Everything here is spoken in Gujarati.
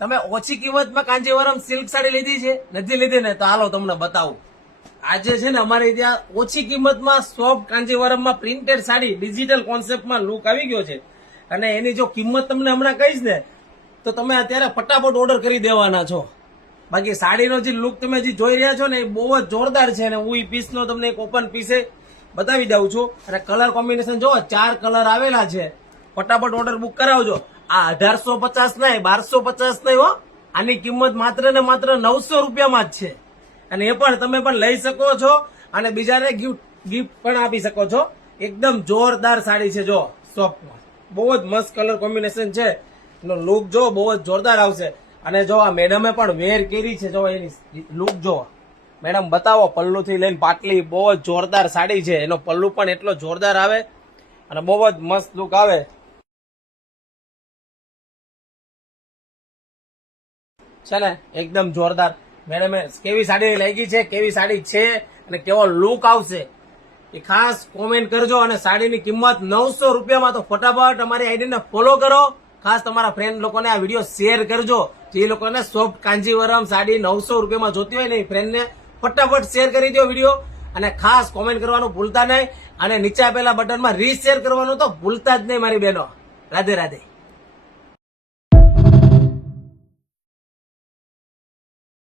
તમે ઓછી કિંમતમાં કાંજીવરમ સિલ્ક સાડી લીધી છે? નથી લીધી ને? તો હાલો તમને બતાવું. આજે છે ને અમારે ત્યાં ઓછી કિંમતમાં સોફ્ટ કાંજીવરમમાં પ્રિન્ટેડ સાડી ડિજિટલ કોન્સેપ્ટમાં લુક આવી ગયો છે. અને એની જો કિંમત તમને હમણાં કહીશ ને તો તમે અત્યારે ફટાફટ ઓર્ડર કરી દેવાના છો. બાકી સાડીનો જે લુક તમે જે જોઈ રહ્યા છો ને એ બહુ જ જોરદાર છે. અને હું એ પીસનો તમને એક ઓપન પીસે બતાવી દઉં છું. અને કલર કોમ્બિનેશન જો 4 કલર આવેલા છે. ફટાફટ ઓર્ડર બુક કરાવજો. આ 1850 નહીં, 1250 નહીં હો. આની કિંમત માત્ર ને માત્ર 900 રૂપિયામાં જ છે. અને એ પણ તમે પણ લઈ શકો છો અને બીજાને ગિફ્ટ પણ આપી શકો છો. એકદમ જોરદાર સાડી છે. જો સોફ્ટમાં બહુ જ મસ્ત કલર કોમ્બિનેશન છે. એનો લુક જો બહુ જ જોરદાર આવશે. અને જો આ મેડમે પણ વેર કરી છે. જો એની લુક જો મેડમ બતાવો. પલ્લુ થી લઈને પાટલી બહુ જ જોરદાર સાડી છે. એનો પલ્લુ પણ એટલો જોરદાર આવે અને બહુ જ મસ્ત લુક આવે છે ને. એકદમ જોરદાર. મેડમે કેવી સાડી લાગી છે, કેવી સાડી છે અને કેવો લુક આવશે એ ખાસ કોમેન્ટ કરજો. અને સાડીની કિંમત 900 રૂપિયામાં. તો ફટાફટ અમારી આઈડીને ફોલો કરો. ખાસ તમારા ફ્રેન્ડ લોકોને આ વિડીયો શેર કરજો. જે લોકોને સોફ્ટ કાંજીવરમ સાડી 900 રૂપિયામાં જોતી હોય ને એ ફ્રેન્ડને ફટાફટ શેર કરી દો વિડીયો. અને ખાસ કોમેન્ટ કરવાનું ભૂલતા નહીં. અને નીચે આપેલા બટનમાં રીશેર કરવાનું તો ભૂલતા જ નહીં મારી બહેનો. રાધે રાધે.